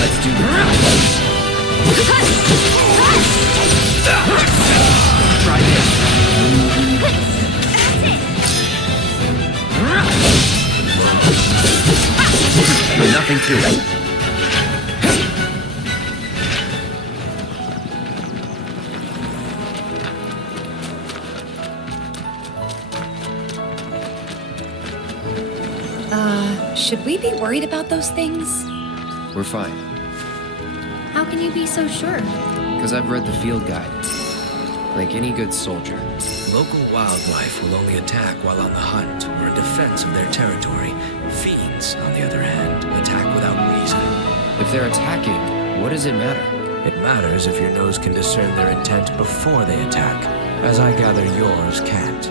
Let's do this. Try this. Nothing to it. Should we be worried about those things? We're fine. How can you be so sure? Because I've read the field guide. Like any good soldier. Local wildlife will only attack while on the hunt or in defense of their territory. Fiends, on the other hand, attack without reason. If they're attacking, what does it matter? It matters if your nose can discern their intent before they attack, as I gather yours can't.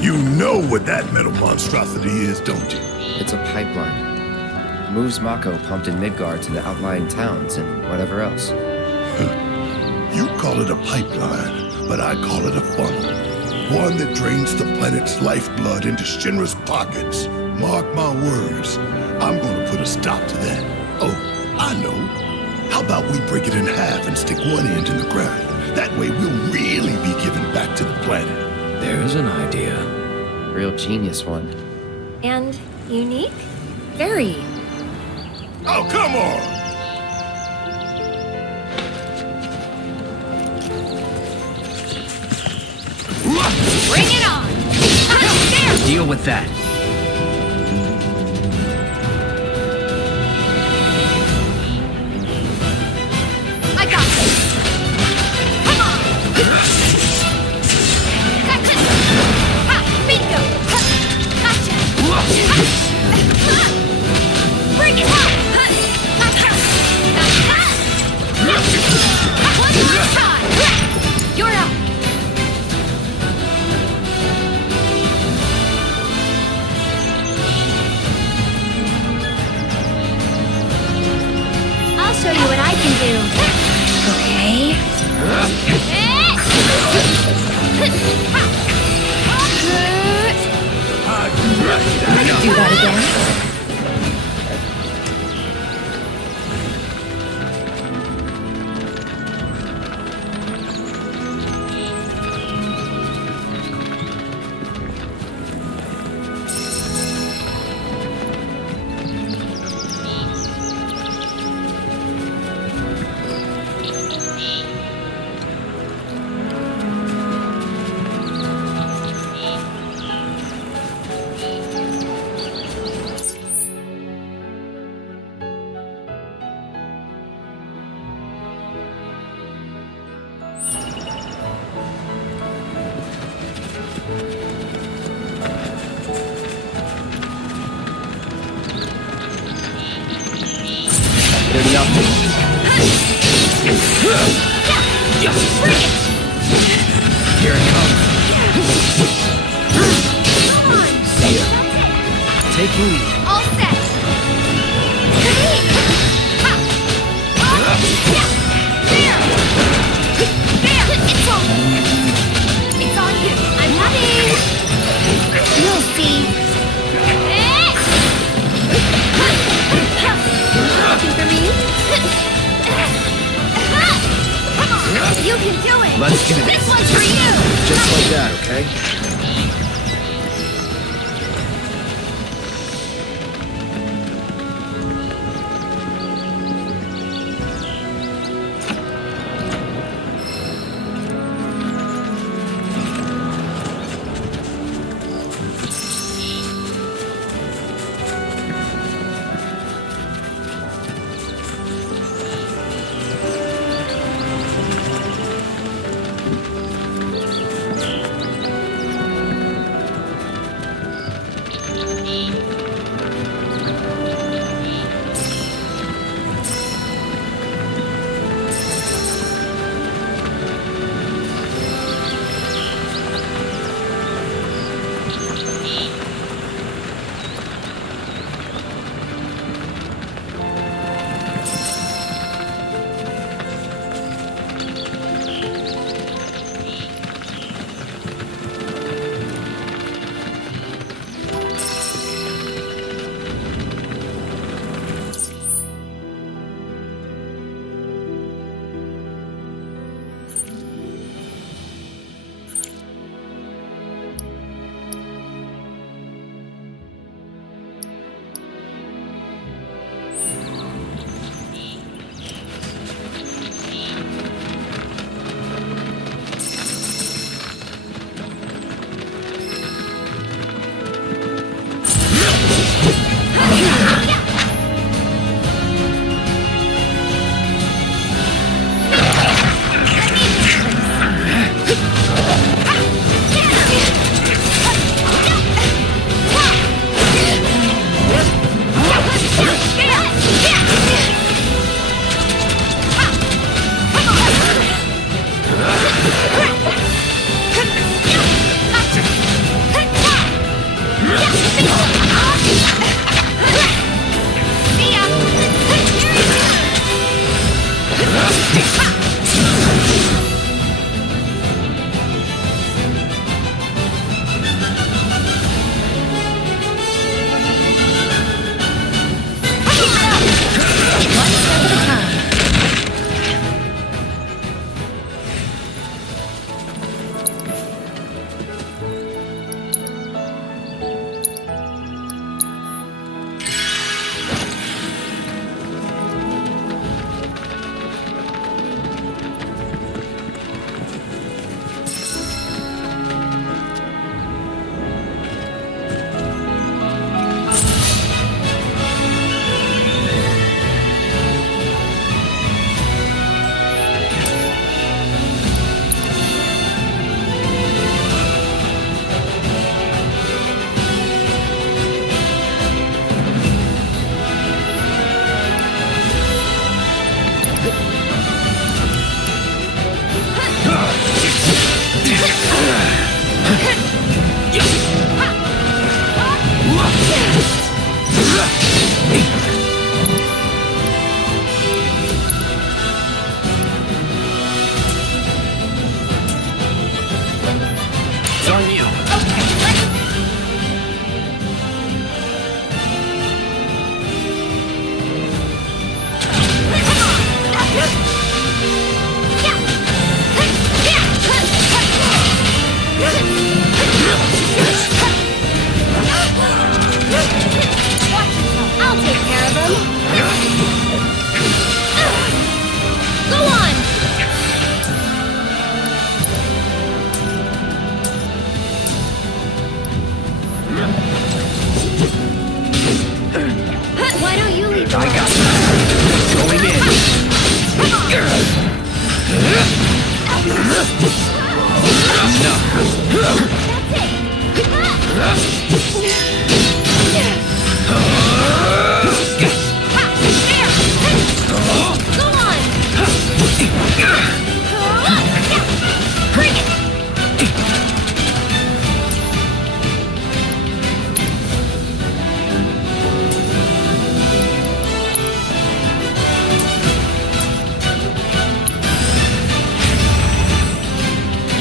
You know what that metal monstrosity is, don't you? It's a pipeline. Moves Mako pumped in Midgar to the outlying towns and whatever else. You call it a pipeline, but I call it a funnel. One that drains the planet's lifeblood into Shinra's pockets. Mark my words, I'm gonna put a stop to that. Oh, I know. How about we break it in half and stick one end in the ground? That way we'll really be giving back to the planet. There's an idea. Real genius one. And unique? Very. Oh, come on! Bring it on! There! Deal with that. I got this! Come on! Gotcha! Ha! Bingo! Ha! Gotcha! Ha! Bring it on! Gotcha! One more time! You're up! I'll show you what I can do. Okay. I can do that again. There's nothing. Here it comes. Take the lead. All set. There. It's on. It's on you. I'm coming. You'll see. Looking for me? Come on. You can do it. Let's do This this. one's for you. Just like that, okay?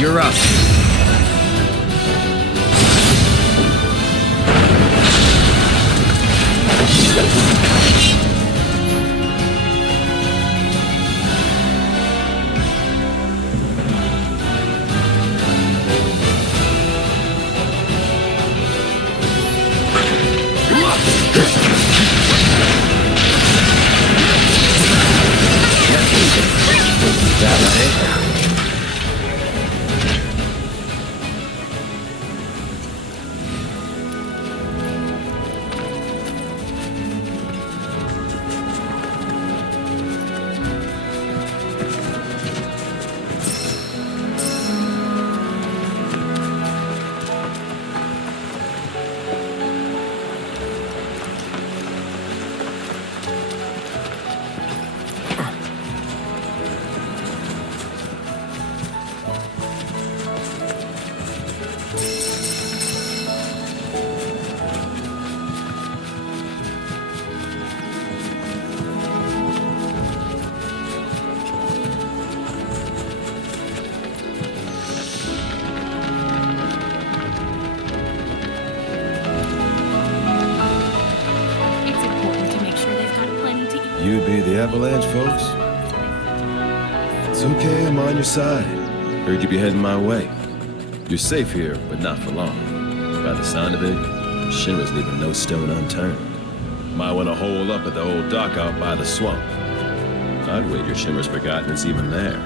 You're up. That was it. the Avalanche, folks? It's okay, I'm on your side. Heard you be heading my way. You're safe here, but not for long. By the sound of it, Shinra's leaving no stone unturned. Might want to hole up at the old dock out by the swamp. I'd wager Shinra's forgotten it's even there.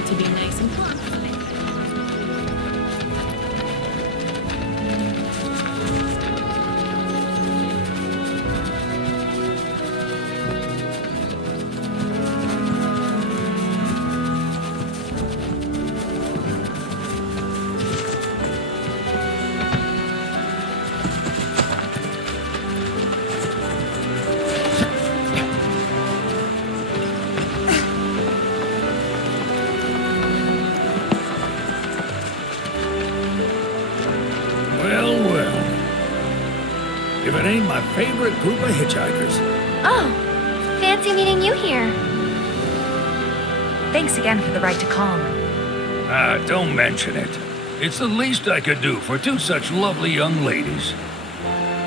To be nice and plump. If it ain't my favorite group of hitchhikers. Oh, fancy meeting you here. Thanks again for the right to calm. Ah, don't mention it. It's the least I could do for two such lovely young ladies.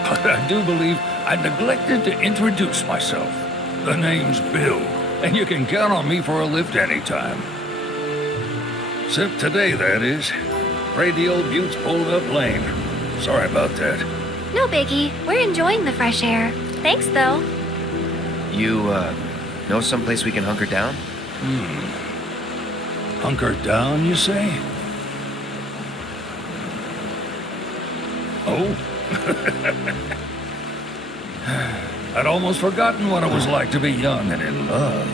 But I do believe I neglected to introduce myself. The name's Bill, and you can count on me for a lift anytime. Except today, that is. Afraid the old Butte's pulled up lame. Sorry about that. No biggie. We're enjoying the fresh air. Thanks, though. You, know someplace we can hunker down? Hunker down, you say? Oh? I'd almost forgotten what it was like to be young and in love.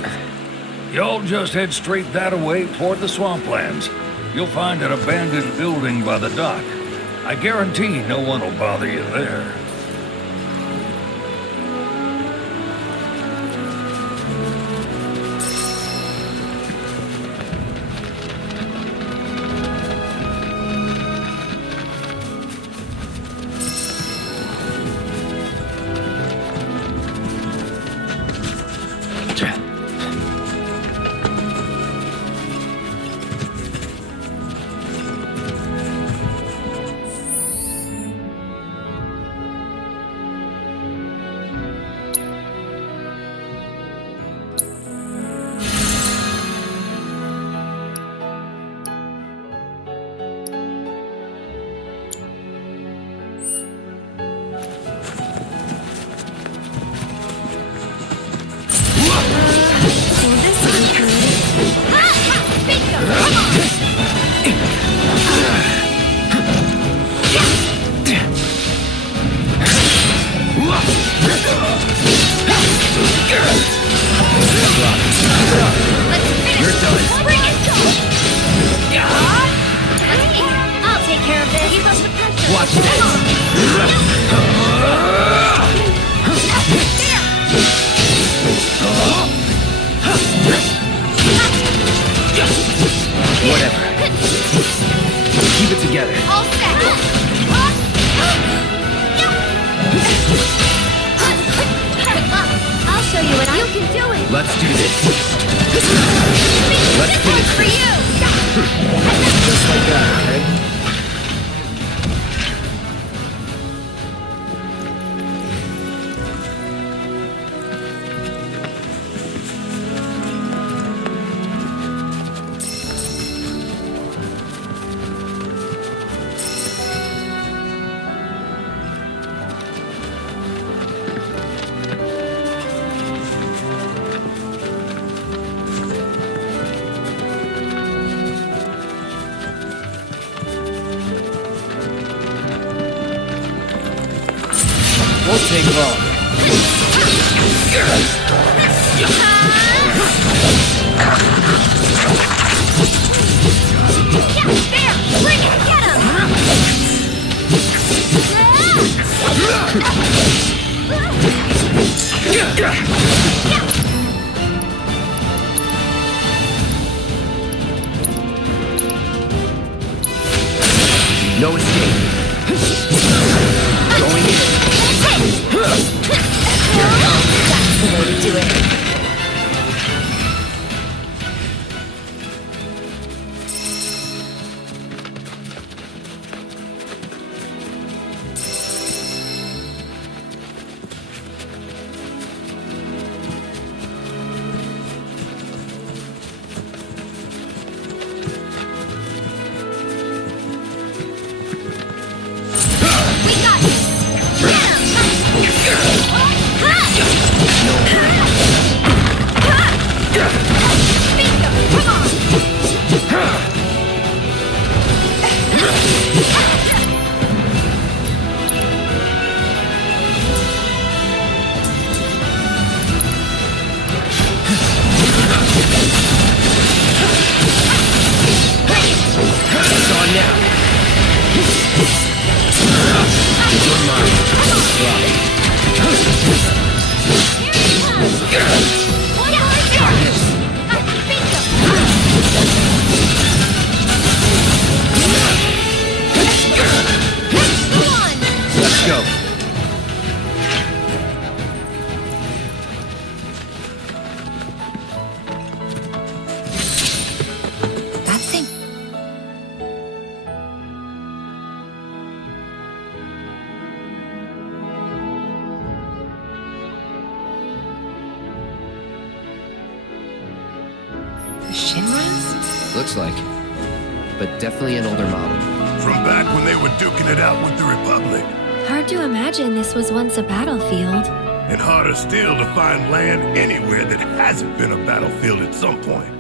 Y'all just head straight that away toward the swamplands. You'll find an abandoned building by the dock. I guarantee no one will bother you there. I'll take care of this. Keep up the pressure. Watch this. Whatever. Keep it together. All set. I'll show you what you can do it. Let's do this. Let's This one's finish for this. you. Just like that, okay? Won't take long. There! Bring it! Get him! No escape. Going in. That's the way to do it. We got this! Bingo! Come on! It's on now. You're mine. One more charge! Come on! Let's go. That's it. Shinra's? Looks like. But definitely an older model. From back when they were duking it out with the Republic. Hard to imagine this was once a battlefield. And harder still to find land anywhere that hasn't been a battlefield at some point.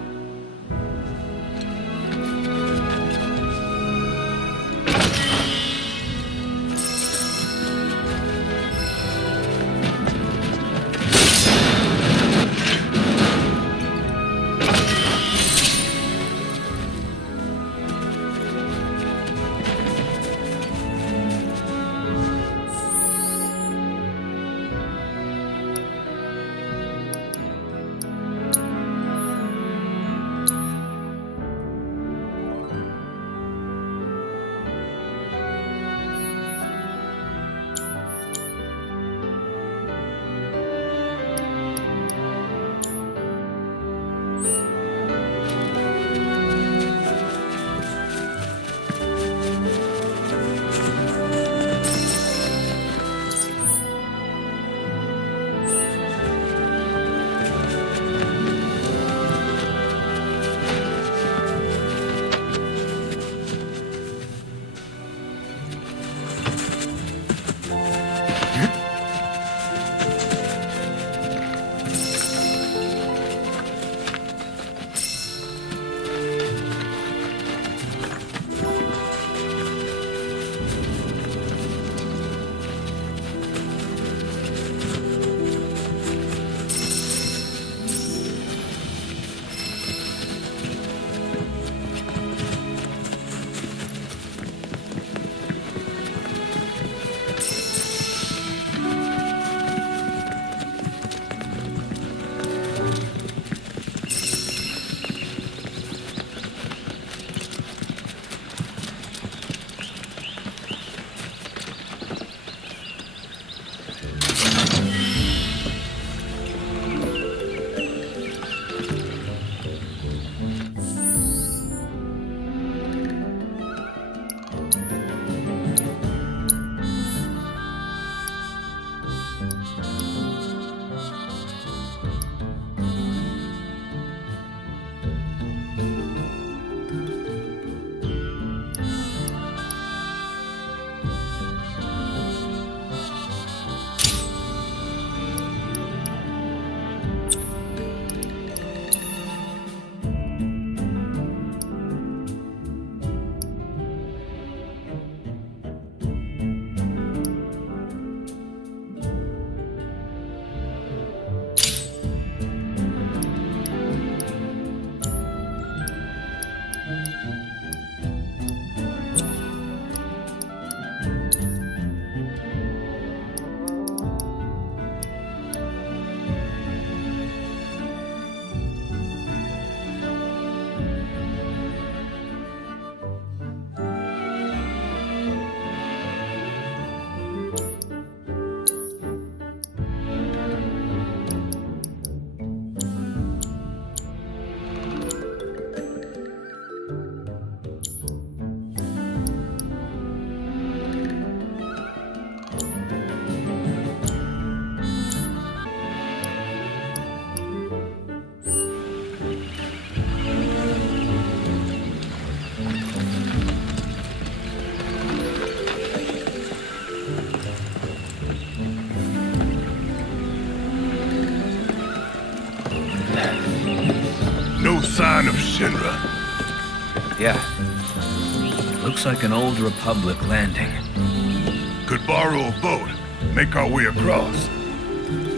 Yeah. Looks like an old Republic landing. Could borrow a boat, make our way across.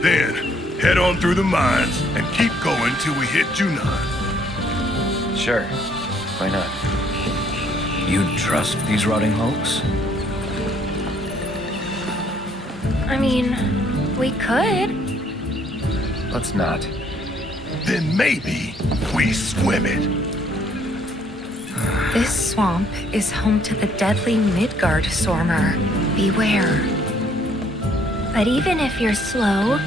Then, head on through the mines and keep going till we hit Junon. Sure. Why not? You trust these rotting hulks? I mean, we could. Let's not. Then maybe we swim it. This swamp is home to the deadly Midgar Stormer. Beware. But even if you're slow,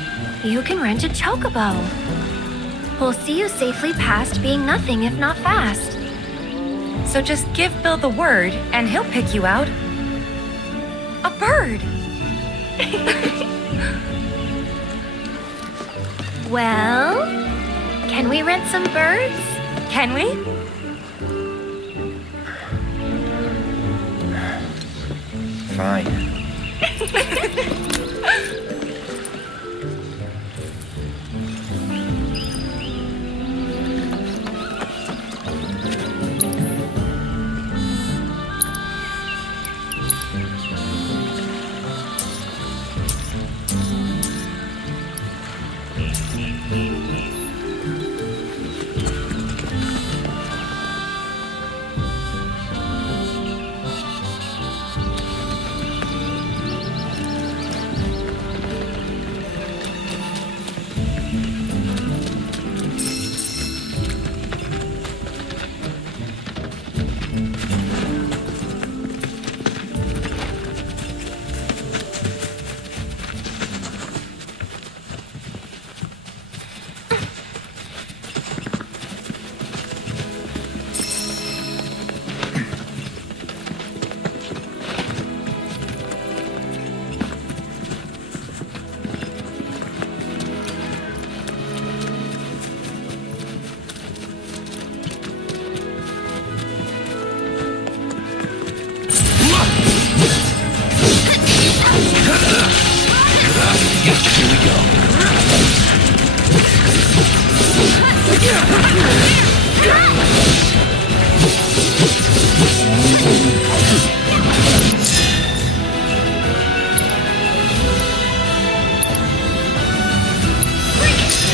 you can rent a chocobo. We'll see you safely past being nothing if not fast. So just give Bill the word and he'll pick you out. A bird! Well, can we rent some birds? Can we? Fine.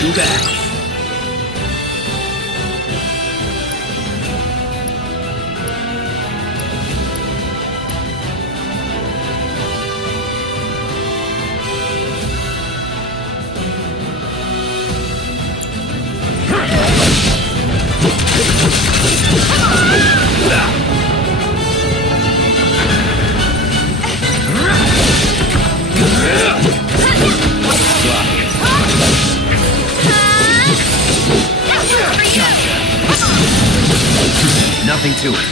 Too bad. Nothing to it.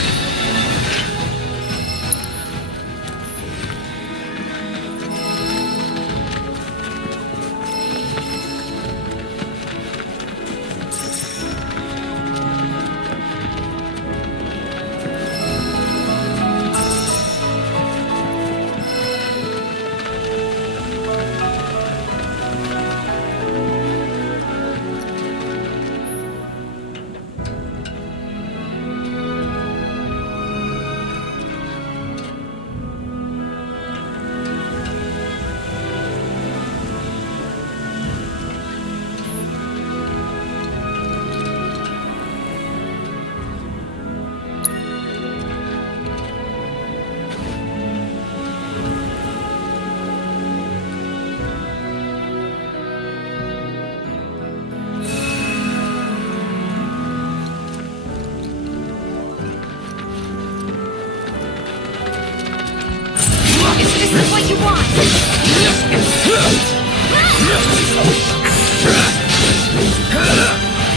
This is what you want!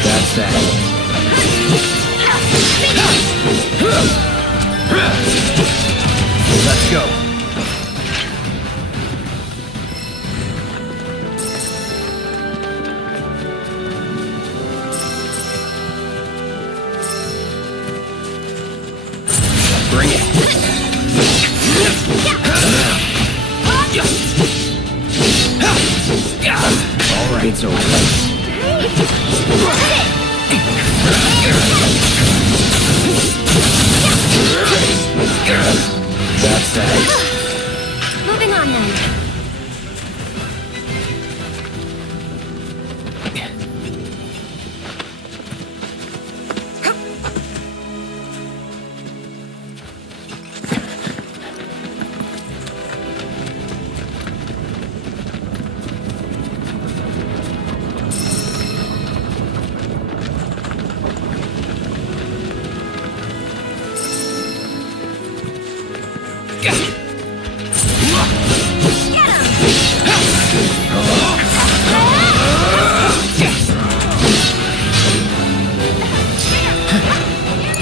That's that. Let's go. Bring it. All right, it's over. That's that. Moving on then.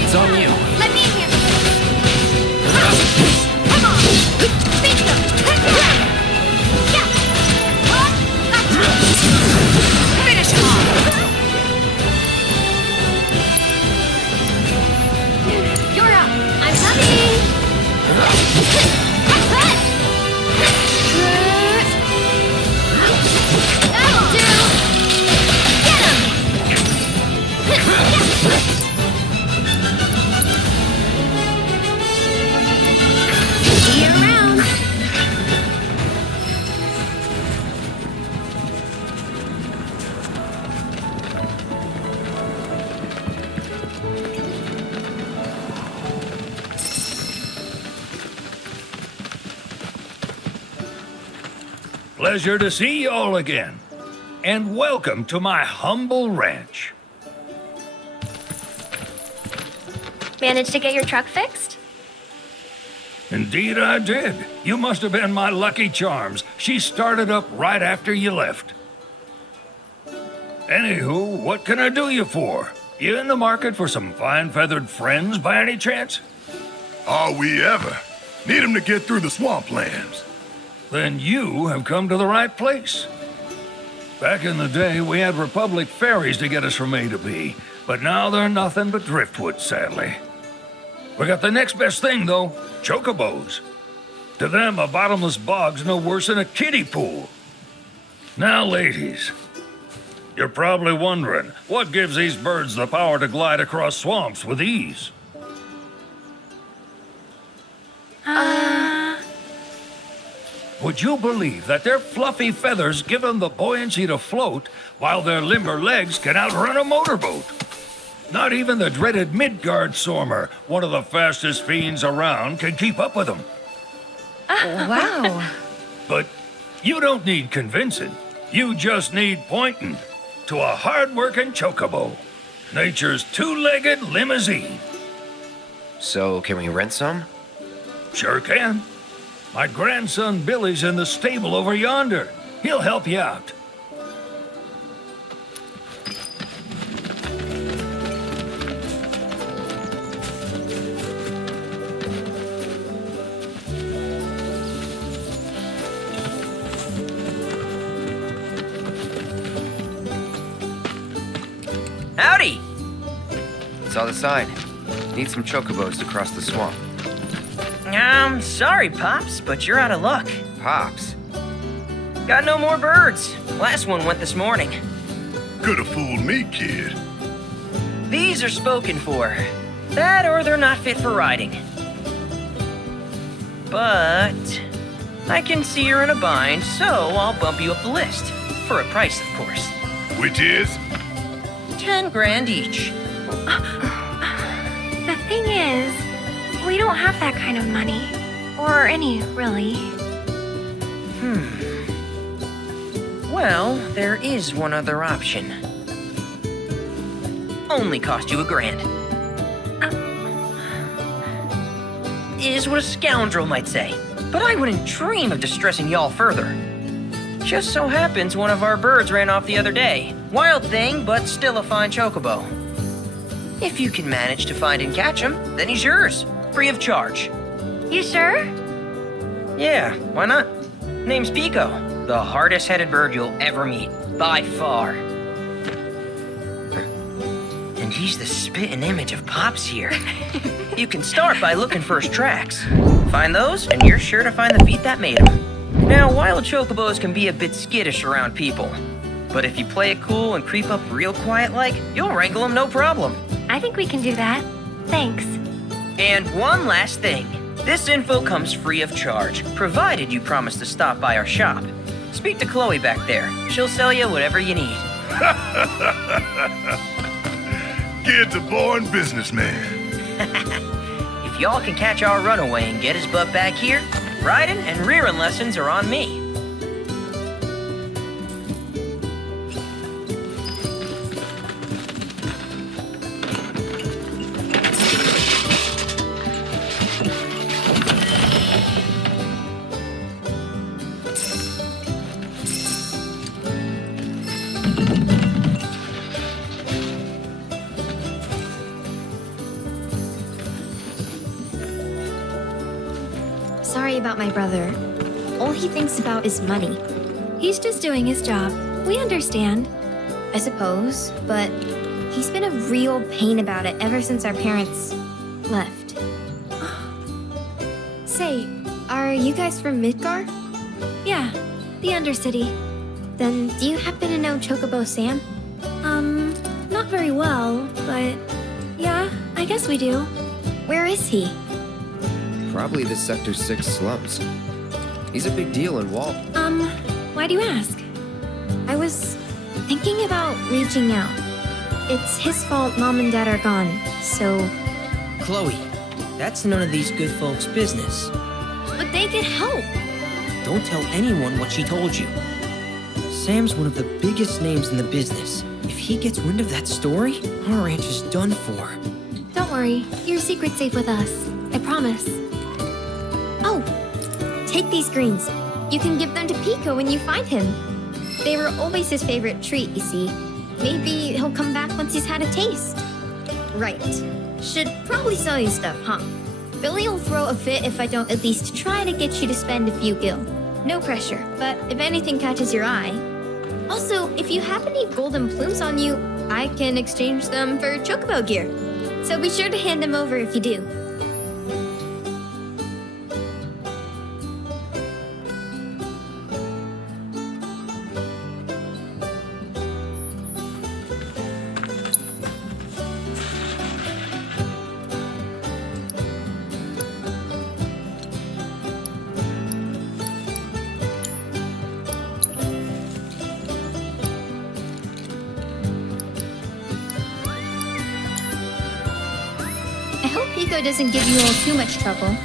It's on you. Let me in here. Come on. Bingo. Yeah. Finish him off. You're up. I'm coming. That'll do. Get him. See you around. Pleasure to see you all again. And welcome to my humble ranch. Managed to get your truck fixed? Indeed I did. You must have been my lucky charms. She started up right after you left. Anywho, what can I do you for? You in the market for some fine feathered friends by any chance? Are we ever? Need 'em to get through the swamplands. Then you have come to the right place. Back in the day, we had Republic ferries to get us from A to B, but now they're nothing but driftwood, sadly. We got the next best thing, though, chocobos. To them, a bottomless bog's no worse than a kiddie pool. Now, ladies, you're probably wondering, what gives these birds the power to glide across swamps with ease? Would you believe that their fluffy feathers give them the buoyancy to float, while their limber legs can outrun a motorboat? Not even the dreaded Midgar Sormer, one of the fastest fiends around, can keep up with them. Wow. But you don't need convincing. You just need pointing to a hard-working chocobo. Nature's two-legged limousine. So, can we rent some? Sure can. My grandson Billy's in the stable over yonder. He'll help you out. Howdy! Saw the sign. Need some chocobos to cross the swamp. Sorry, Pops, but you're out of luck. Pops. Got no more birds. Last one went this morning. Could've fooled me, kid. These are spoken for. That or they're not fit for riding. But I can see you're in a bind, so I'll bump you up the list. For a price, of course. Which is? 10 grand each. The thing is, we don't have that kind of money. Or any, really. Well, there is one other option. Only cost you $1,000. Is what a scoundrel might say. But I wouldn't dream of distressing y'all further. Just so happens one of our birds ran off the other day. Wild thing, but still a fine chocobo. If you can manage to find and catch him, then he's yours. Free of charge. You sure? Yeah, why not? Name's Pico. The hardest-headed bird you'll ever meet. By far. And he's the spitting image of Pops here. You can start by looking for his tracks. Find those, and you're sure to find the feet that made him. Now, wild chocobos can be a bit skittish around people. But if you play it cool and creep up real quiet-like, you'll wrangle them no problem. I think we can do that. Thanks. And one last thing. This info comes free of charge, provided you promise to stop by our shop. Speak to Chloe back there. She'll sell you whatever you need. Kid's a born businessman. If y'all can catch our runaway and get his butt back here, riding and rearing lessons are on me. Sorry about my brother. All he thinks about is money. He's just doing his job. We understand. I suppose, but he's been a real pain about it ever since our parents left. Say, are you guys from Midgar? Yeah, the Undercity. Then do you happen to know Chocobo Sam? Not very well, but yeah, I guess we do. Where is he? Probably the Sector 6 slums. He's a big deal in Wall. Why do you ask? I was thinking about reaching out. It's his fault Mom and Dad are gone, so... Chloe, that's none of these good folks' business. But they could help. Don't tell anyone what she told you. Sam's one of the biggest names in the business. If he gets wind of that story, our ranch is done for. Don't worry, your secret's safe with us. I promise. Oh, take these greens. You can give them to Pico when you find him. They were always his favorite treat, you see. Maybe he'll come back once he's had a taste. Right. Should probably sell you stuff, huh? Billy'll throw a fit if I don't at least try to get you to spend a few gil. No pressure, but if anything catches your eye. Also, if you have any golden plumes on you, I can exchange them for Chocobo gear. So be sure to hand them over if you do. I hope Pico doesn't give you all too much trouble.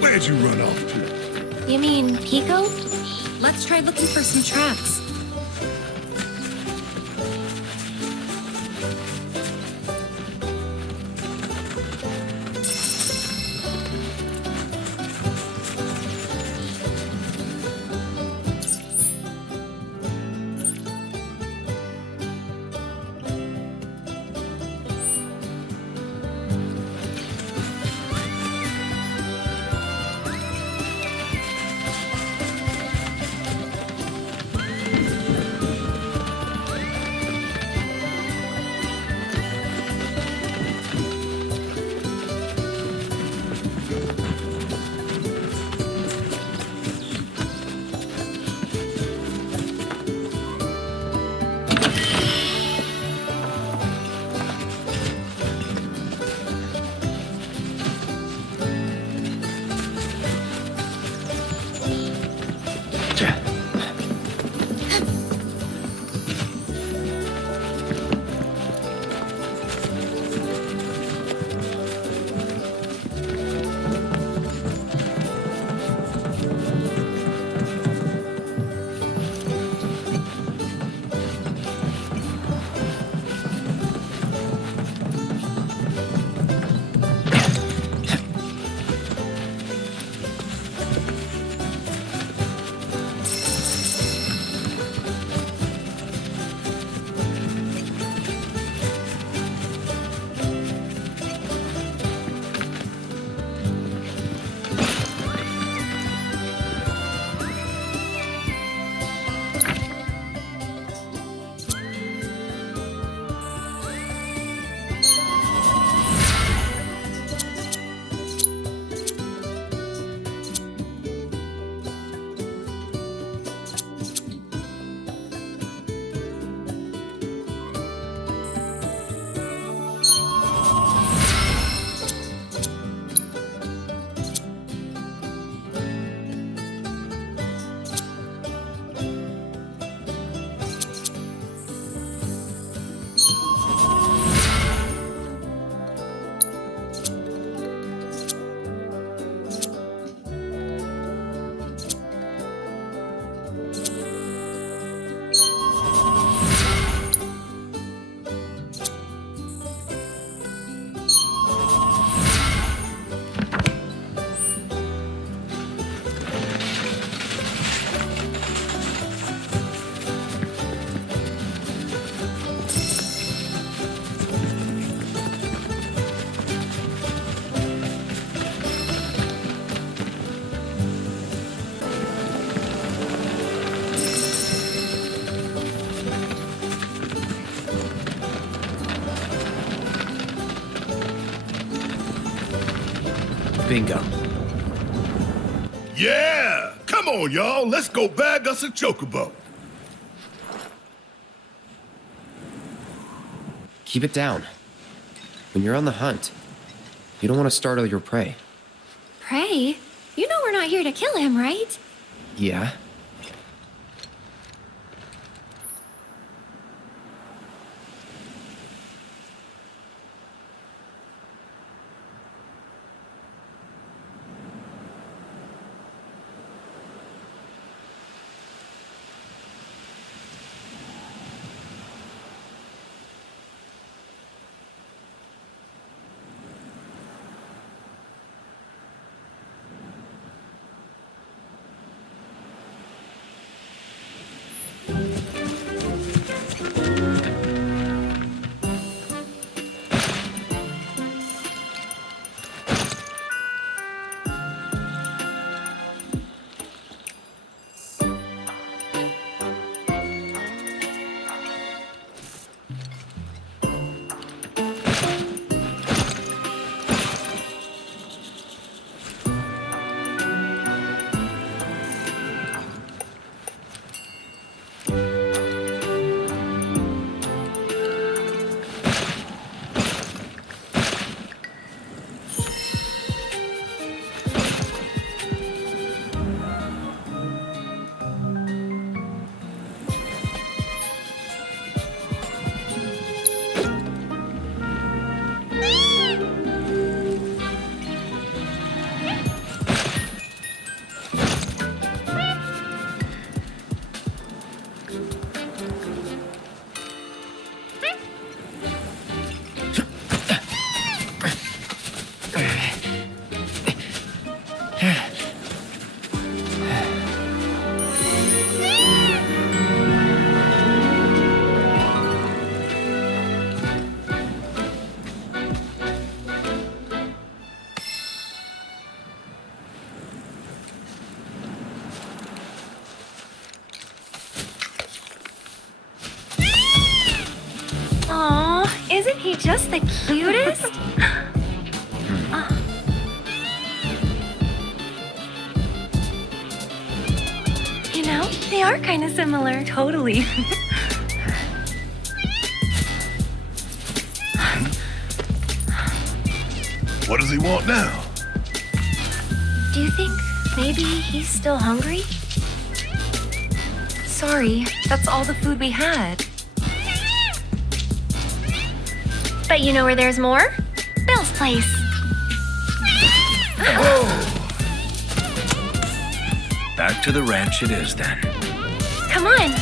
Where'd you run off to? You mean Pico? Let's try looking for some tracks. Bingo. Yeah! Come on, y'all. Let's go bag us a chocobo. Keep it down. When you're on the hunt, you don't want to startle your prey. Prey? You know we're not here to kill him, right? Yeah? Isn't he just the cutest? You know, they are kind of similar. Totally. What does he want now? Do you think maybe he's still hungry? Sorry, that's all the food we had. But you know where there's more? Bill's place. Back to the ranch it is then. Come on.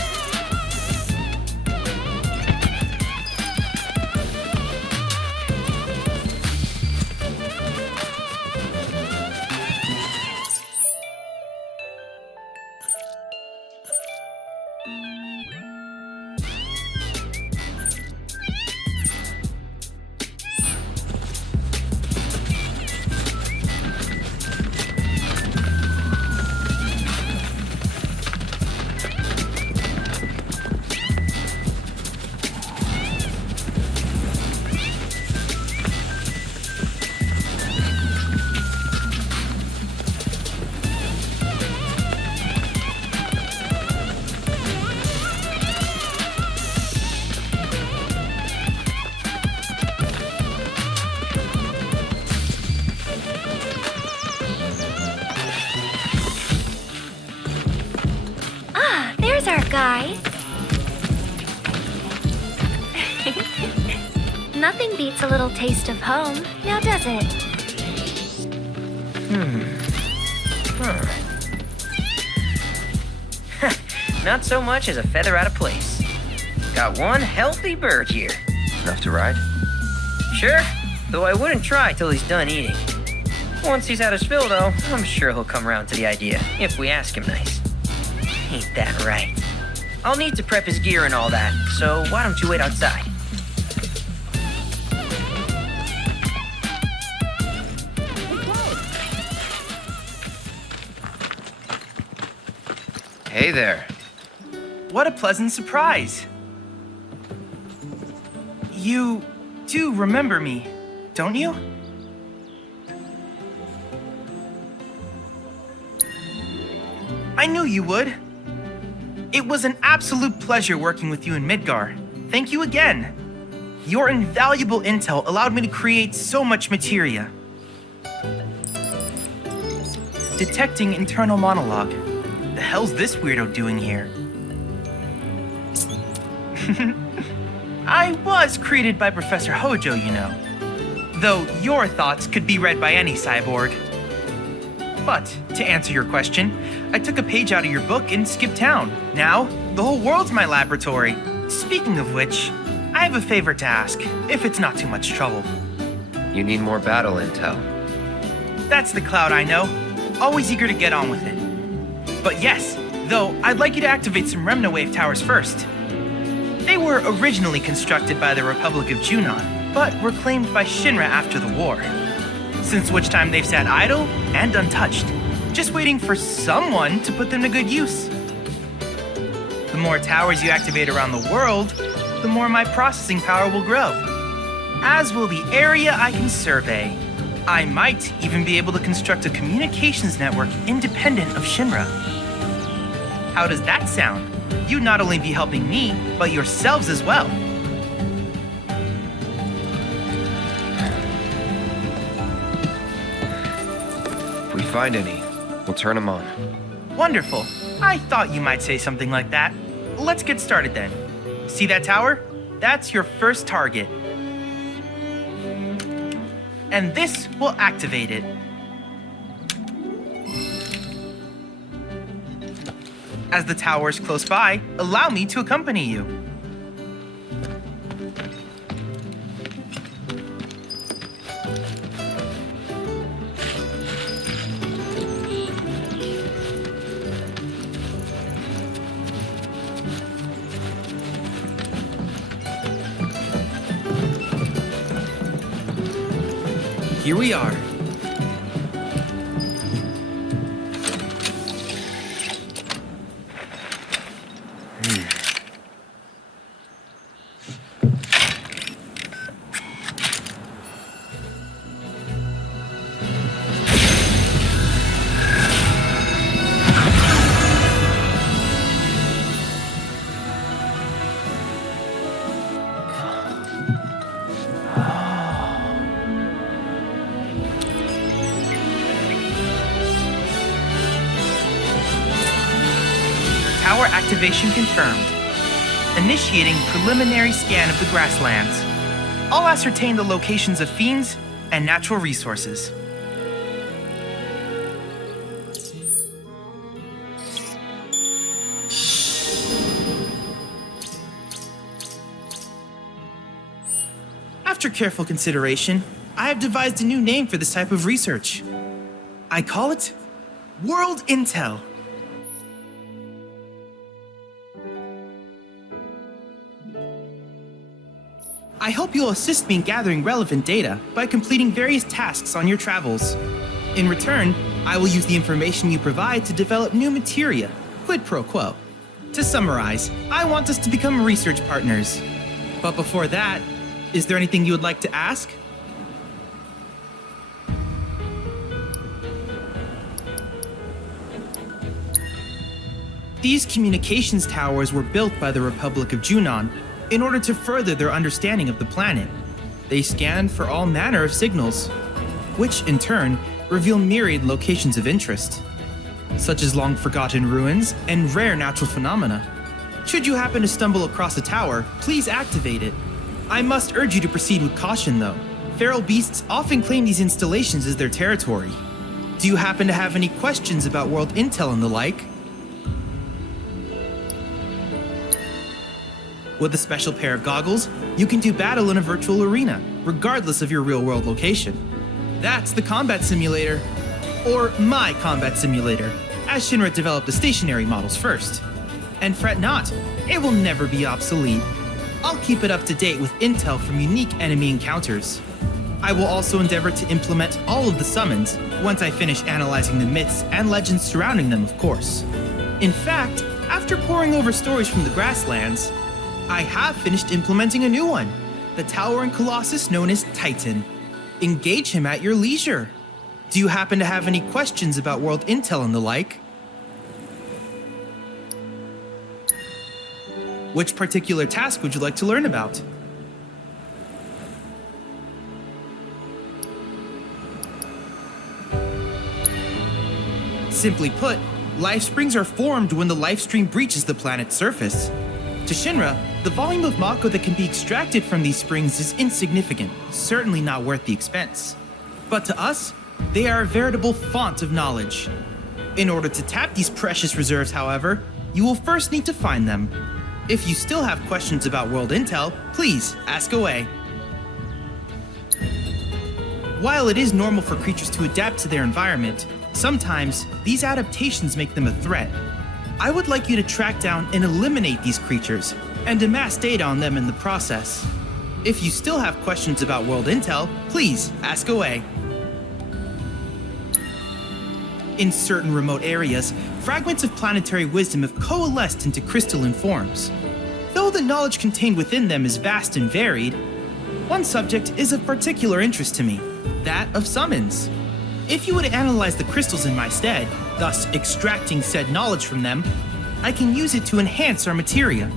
There's our guy. Nothing beats a little taste of home, now does it? Not so much as a feather out of place. Got one healthy bird here. Enough to ride? Sure, though I wouldn't try till he's done eating. Once he's had his fill, though, I'm sure he'll come around to the idea, if we ask him nice. Ain't that right? I'll need to prep his gear and all that, so why don't you wait outside? Hey there. What a pleasant surprise. You do remember me, don't you? I knew you would. It was an absolute pleasure working with you in Midgar. Thank you again. Your invaluable intel allowed me to create so much materia. Detecting internal monologue. The hell's this weirdo doing here? I was created by Professor Hojo, you know. Though your thoughts could be read by any cyborg. But, to answer your question, I took a page out of your book and skipped town. Now, the whole world's my laboratory. Speaking of which, I have a favor to ask, if it's not too much trouble. You need more battle intel. That's the Cloud I know. Always eager to get on with it. But yes, though, I'd like you to activate some Remna Wave towers first. They were originally constructed by the Republic of Junon, but were claimed by Shinra after the war. Since which time they've sat idle and untouched, just waiting for someone to put them to good use. The more towers you activate around the world, the more my processing power will grow. As will the area I can survey. I might even be able to construct a communications network independent of Shinra. How does that sound? You'd not only be helping me, but yourselves as well. If we find any, we'll turn them on. Wonderful. I thought you might say something like that. Let's get started then. See that tower? That's your first target. And this will activate it. As the tower is close by, allow me to accompany you. Here we are. Tower activation confirmed. Initiating preliminary scan of the grasslands. I'll ascertain the locations of fiends and natural resources. After careful consideration, I have devised a new name for this type of research. I call it World Intel. I hope you'll assist me in gathering relevant data by completing various tasks on your travels. In return, I will use the information you provide to develop new materia, quid pro quo. To summarize, I want us to become research partners. But before that, is there anything you would like to ask? These communications towers were built by the Republic of Junon in order to further their understanding of the planet. They scan for all manner of signals, which in turn reveal myriad locations of interest, such as long-forgotten ruins and rare natural phenomena. Should you happen to stumble across a tower, please activate it. I must urge you to proceed with caution though. Feral beasts often claim these installations as their territory. Do you happen to have any questions about world intel and the like? With a special pair of goggles, you can do battle in a virtual arena, regardless of your real-world location. That's the combat simulator. Or my combat simulator, as Shinra developed the stationary models first. And fret not, it will never be obsolete. I'll keep it up to date with intel from unique enemy encounters. I will also endeavor to implement all of the summons, once I finish analyzing the myths and legends surrounding them, of course. In fact, after poring over stories from the grasslands, I have finished implementing a new one, the towering colossus known as Titan. Engage him at your leisure. Do you happen to have any questions about world intel and the like? Which particular task would you like to learn about? Simply put, life springs are formed when the life stream breaches the planet's surface. To Shinra, the volume of Mako that can be extracted from these springs is insignificant, certainly not worth the expense. But to us, they are a veritable font of knowledge. In order to tap these precious reserves, however, you will first need to find them. If you still have questions about world intel, please ask away. While it is normal for creatures to adapt to their environment, sometimes these adaptations make them a threat. I would like you to track down and eliminate these creatures, and amass data on them in the process. If you still have questions about world intel, please ask away. In certain remote areas, fragments of planetary wisdom have coalesced into crystalline forms. Though the knowledge contained within them is vast and varied, one subject is of particular interest to me, that of summons. If you would analyze the crystals in my stead, thus extracting said knowledge from them, I can use it to enhance our materia.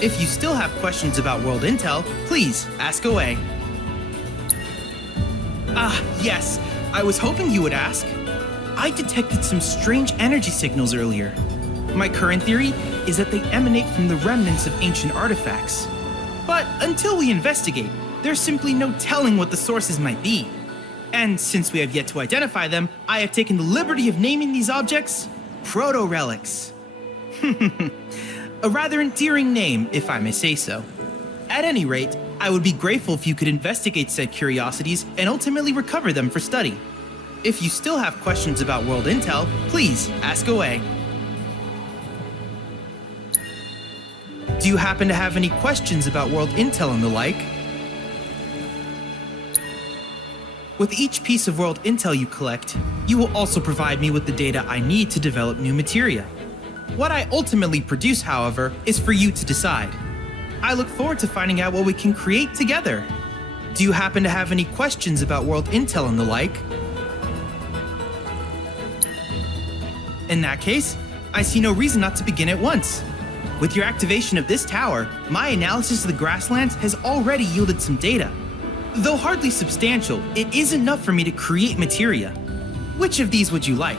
If you still have questions about world intel, please ask away. Ah, yes, I was hoping you would ask. I detected some strange energy signals earlier. My current theory is that they emanate from the remnants of ancient artifacts. But until we investigate, there's simply no telling what the sources might be. And since we have yet to identify them, I have taken the liberty of naming these objects proto-relics. A rather endearing name, if I may say so. At any rate, I would be grateful if you could investigate said curiosities and ultimately recover them for study. If you still have questions about world intel, please ask away. Do you happen to have any questions about world intel and the like? With each piece of world intel you collect, you will also provide me with the data I need to develop new materia. What I ultimately produce, however, is for you to decide. I look forward to finding out what we can create together. Do you happen to have any questions about world intel and the like? In that case, I see no reason not to begin at once. With your activation of this tower, my analysis of the grasslands has already yielded some data. Though hardly substantial, it is enough for me to create materia. Which of these would you like?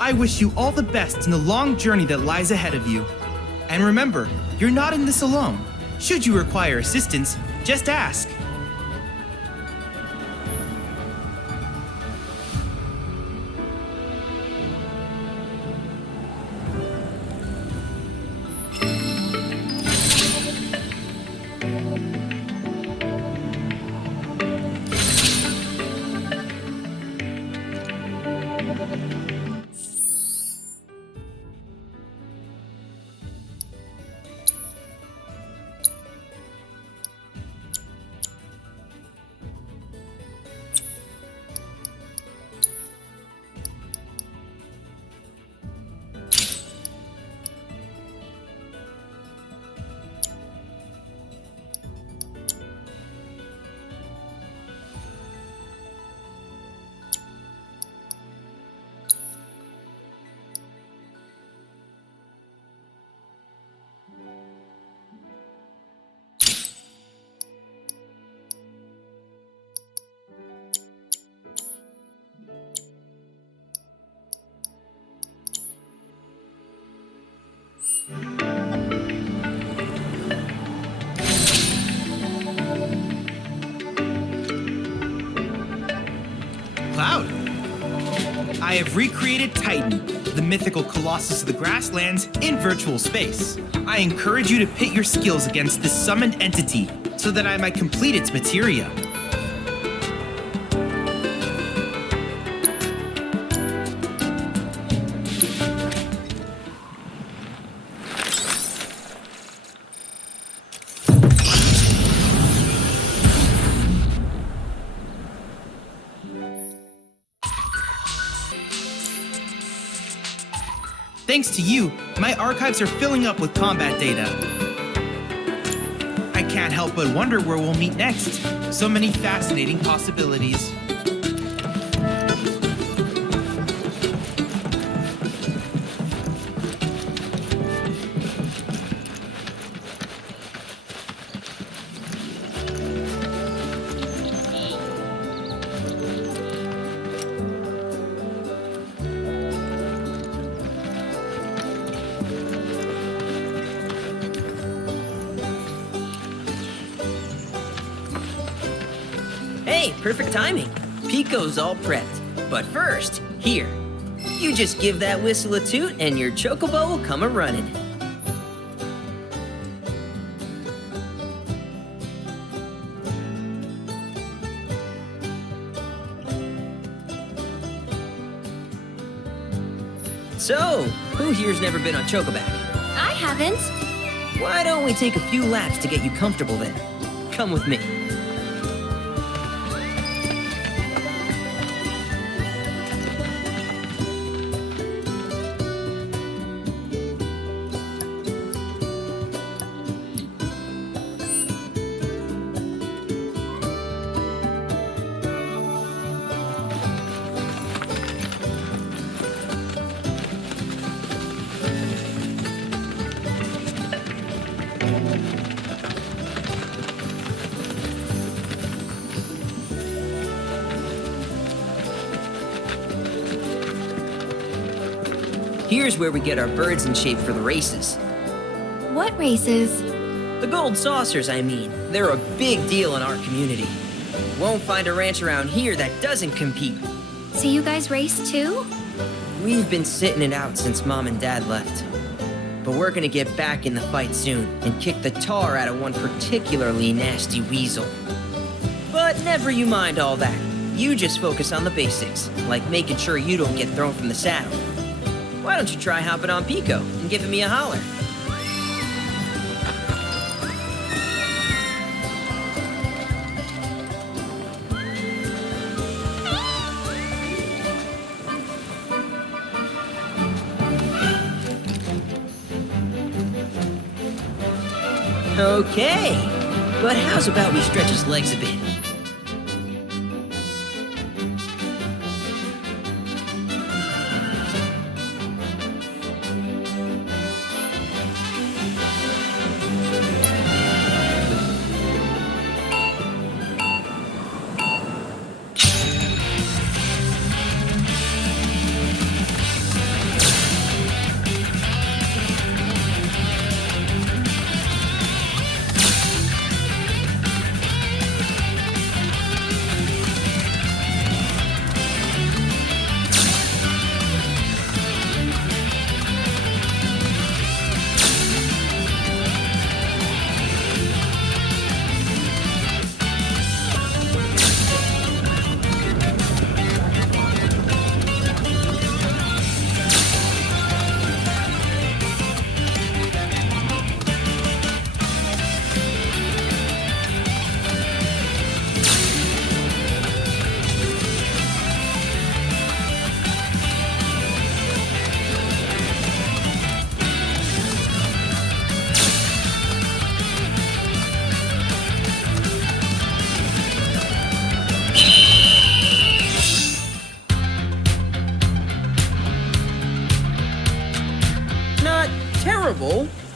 I wish you all the best in the long journey that lies ahead of you. And remember, you're not in this alone. Should you require assistance, just ask. Cloud, I have recreated Titan, the mythical colossus of the grasslands, in virtual space. I encourage you to pit your skills against this summoned entity so that I might complete its materia. Thanks to you, my archives are filling up with combat data. I can't help but wonder where we'll meet next. So many fascinating possibilities. Hey, perfect timing. Pico's all prepped. But first, here. You just give that whistle a toot and your chocobo will come a-running. So, who here's never been on Chocoback? I haven't. Why don't we take a few laps to get you comfortable then? Come with me. Here's where we get our birds in shape for the races. What races? The gold saucers, I mean. They're a big deal in our community. Won't find a ranch around here that doesn't compete. So you guys race too? We've been sitting it out since Mom and Dad left. But we're gonna get back in the fight soon and kick the tar out of one particularly nasty weasel. But never you mind all that. You just focus on the basics, like making sure you don't get thrown from the saddle. Why don't you try hopping on Pico and giving me a holler? Okay, but how's about we stretch his legs a bit?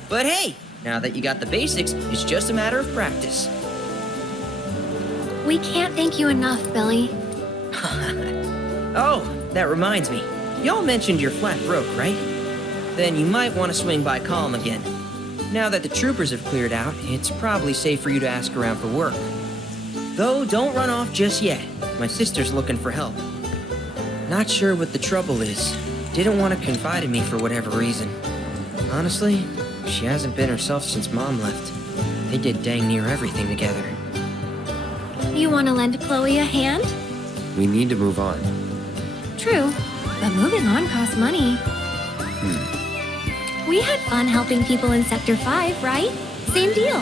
But hey, now that you got the basics, it's just a matter of practice. We can't thank you enough, Billy. Oh, that reminds me. Y'all mentioned your flat broke, right? Then you might want to swing by Calm again. Now that the troopers have cleared out, it's probably safe for you to ask around for work. Though, don't run off just yet. My sister's looking for help. Not sure what the trouble is. Didn't want to confide in me for whatever reason. Honestly, she hasn't been herself since Mom left. They did dang near everything together. You want to lend Chloe a hand? We need to move on. True, but moving on costs money. We had fun helping people in Sector 5, right? Same deal.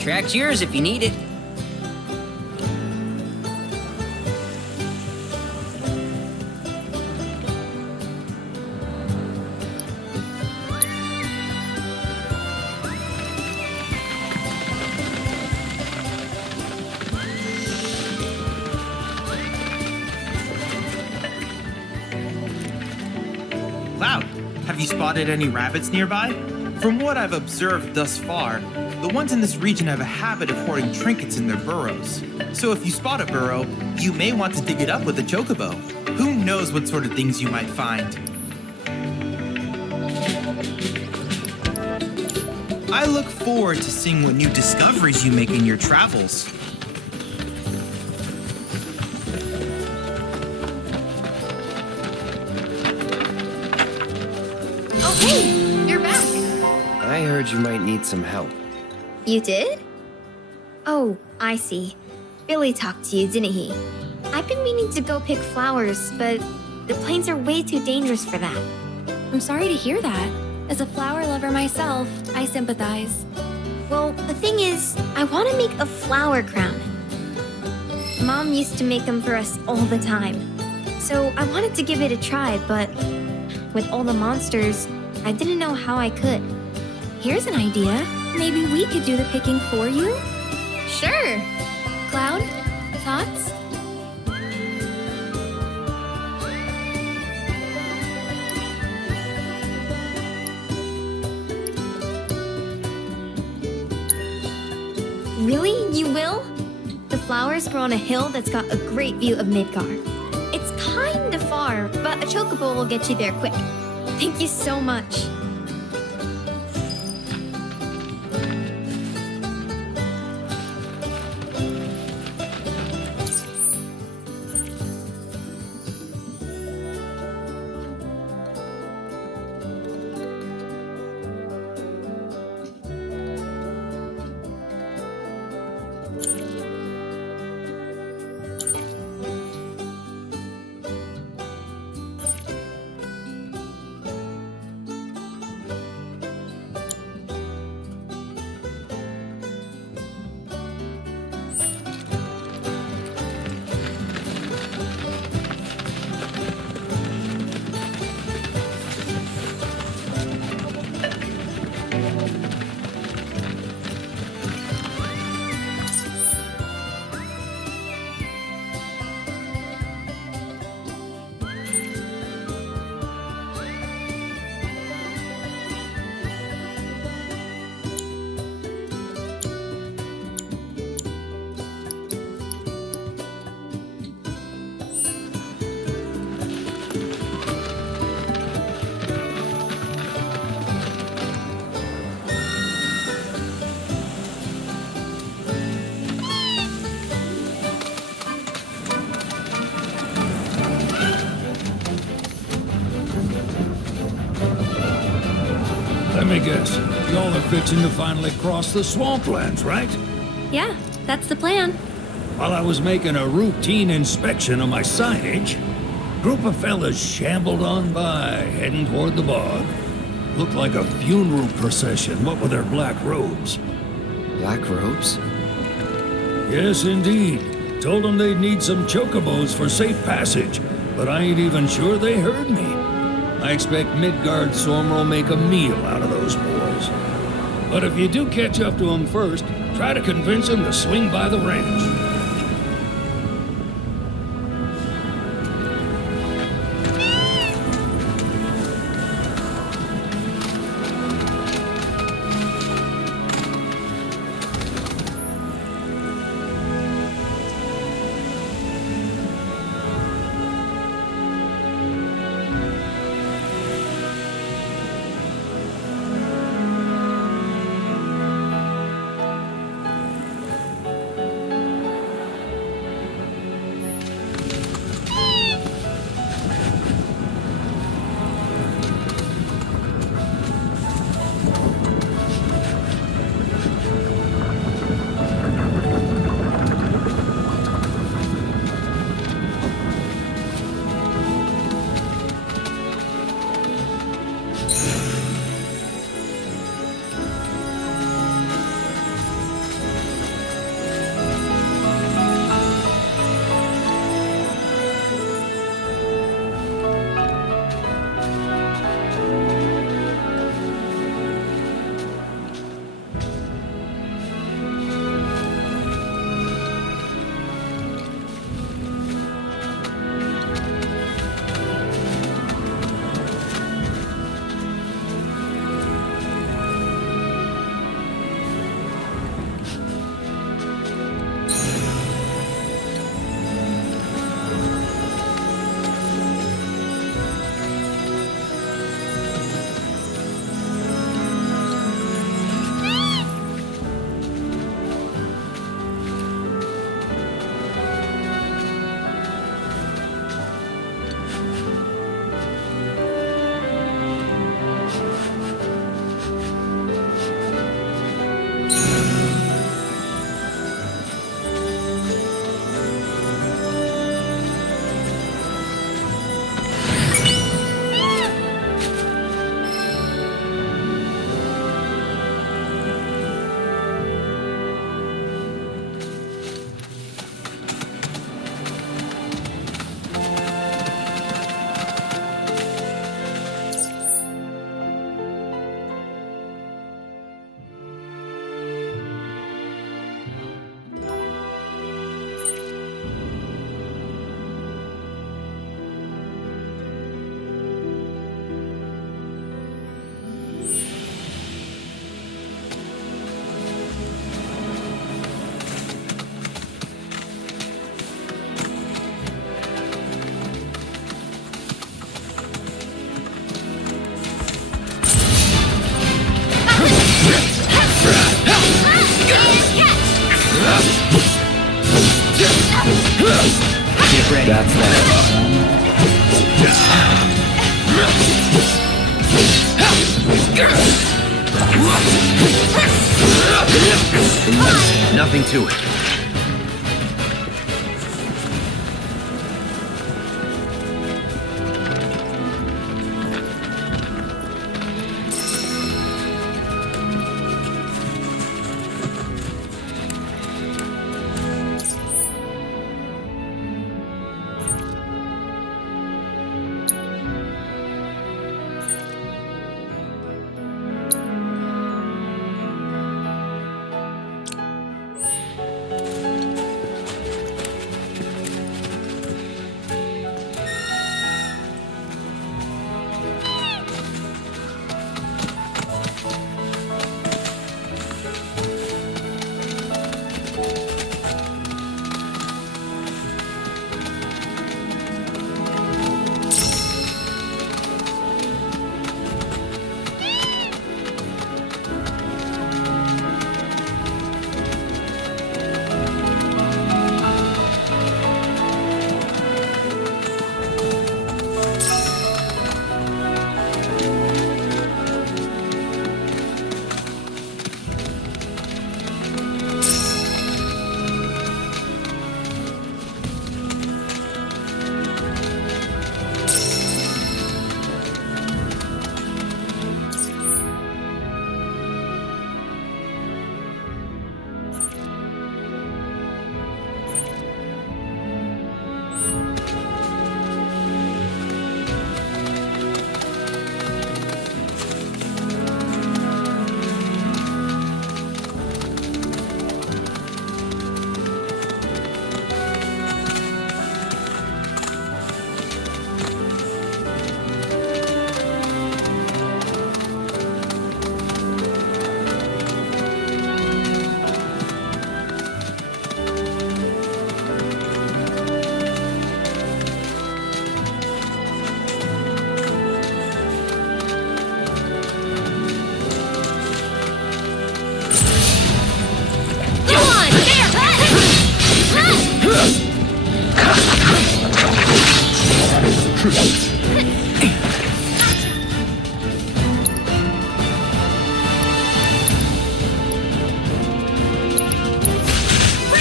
Track's yours if you need it. Cloud, have you spotted any rabbits nearby? From what I've observed thus far, the ones in this region have a habit of hoarding trinkets in their burrows. So if you spot a burrow, you may want to dig it up with a chocobo. Who knows what sort of things you might find. I look forward to seeing what new discoveries you make in your travels. Oh, hey, you're back. I heard you might need some help. You did? Oh, I see. Billy talked to you, didn't he? I've been meaning to go pick flowers, but the plains are way too dangerous for that. I'm sorry to hear that. As a flower lover myself, I sympathize. Well, the thing is, I want to make a flower crown. Mom used to make them for us all the time. So I wanted to give it a try, but with all the monsters, I didn't know how I could. Here's an idea. Maybe we could do the picking for you? Sure. Cloud, thoughts? Really? You will? The flowers grow on a hill that's got a great view of Midgar. It's kinda far, but a chocobo will get you there quick. Thank you so much. Let me guess. Y'all are fixing to finally cross the swamplands, right? Yeah, that's the plan. While I was making a routine inspection of my signage, group of fellas shambled on by, heading toward the bog. Looked like a funeral procession, what with their black robes. Black robes? Yes, indeed. Told them they'd need some chocobos for safe passage, but I ain't even sure they heard me. I expect Midgard Sormer will make a meal out of those boys. But if you do catch up to them first, try to convince them to swing by the ranch. That's that. Nothing to it.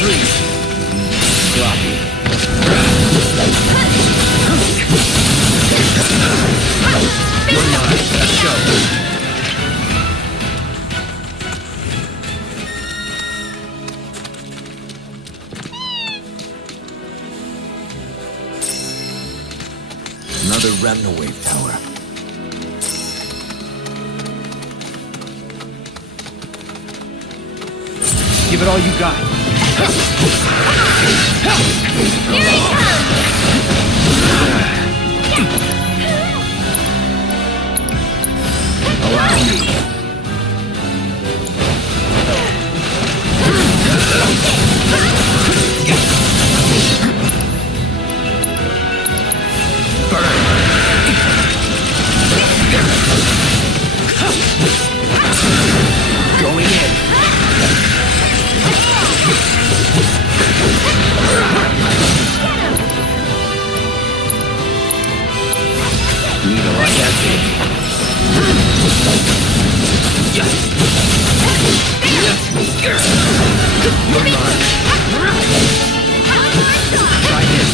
Freeze! Sloppy. You're mine. Let's go. Another Remna Wave Tower. Give it all you got. Here he comes! Allow me. Going in. Need a lot that big. You're mine. Try this.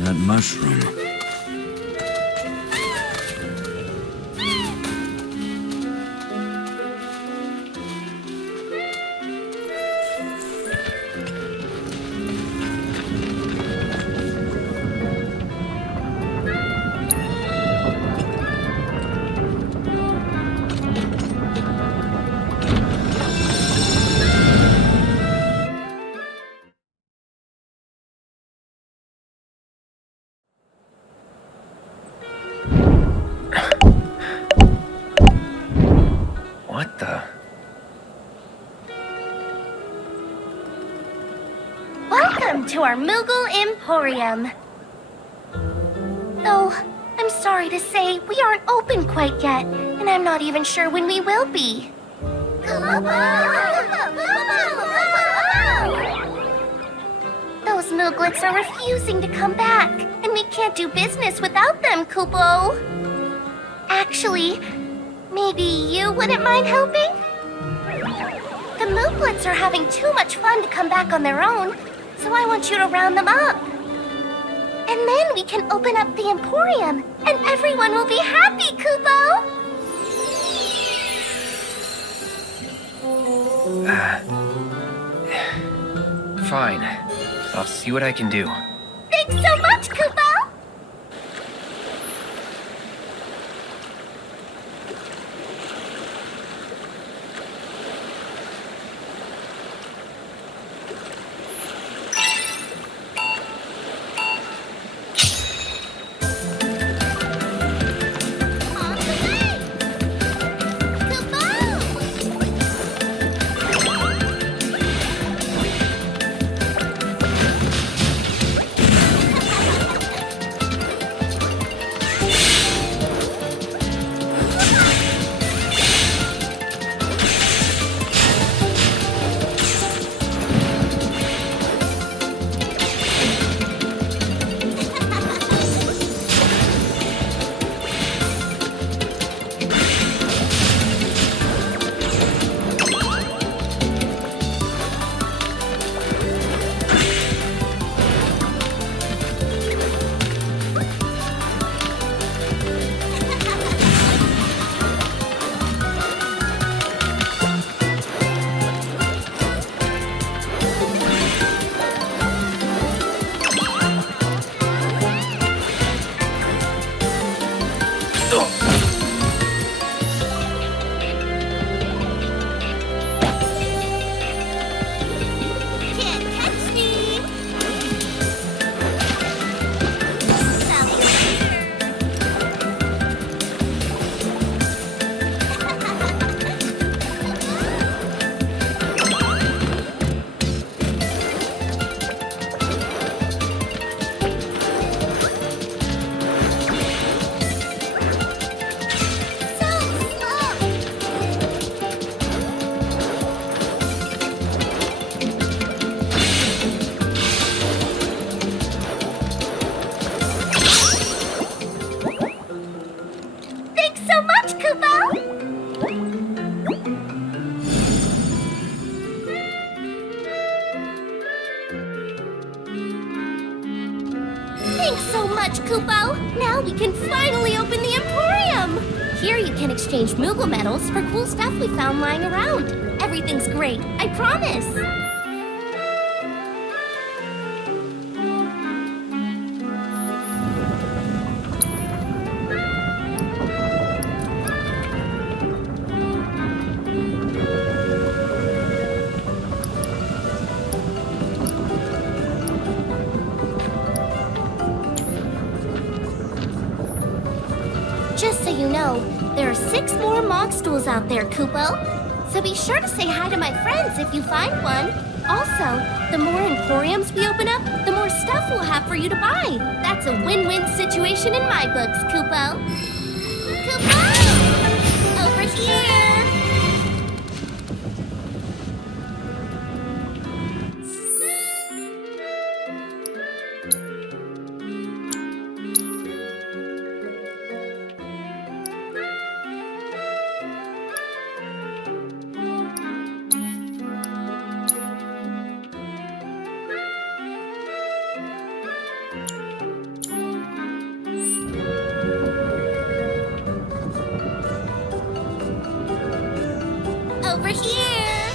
That mushroom. What the? Welcome to our Moogle Emporium. Though, I'm sorry to say, we aren't open quite yet, and I'm not even sure when we will be. Those Mooglets are refusing to come back, and we can't do business without them, Kupo. Actually, maybe you wouldn't mind helping? The Mooglets are having too much fun to come back on their own, so I want you to round them up. And then we can open up the Emporium, and everyone will be happy, Kupo! Fine. I'll see what I can do. Thanks so much, Kupo! Now we can finally open the Emporium! Here you can exchange Moogle medals for cool stuff we found lying around. Everything's great, I promise! Just so you know, there are 6 more Mog stools out there, Kupo. So be sure to say hi to my friends if you find one. Also, the more Emporiums we open up, the more stuff we'll have for you to buy. That's a win-win situation in my books, Kupo. Kupo! Over here! Over here!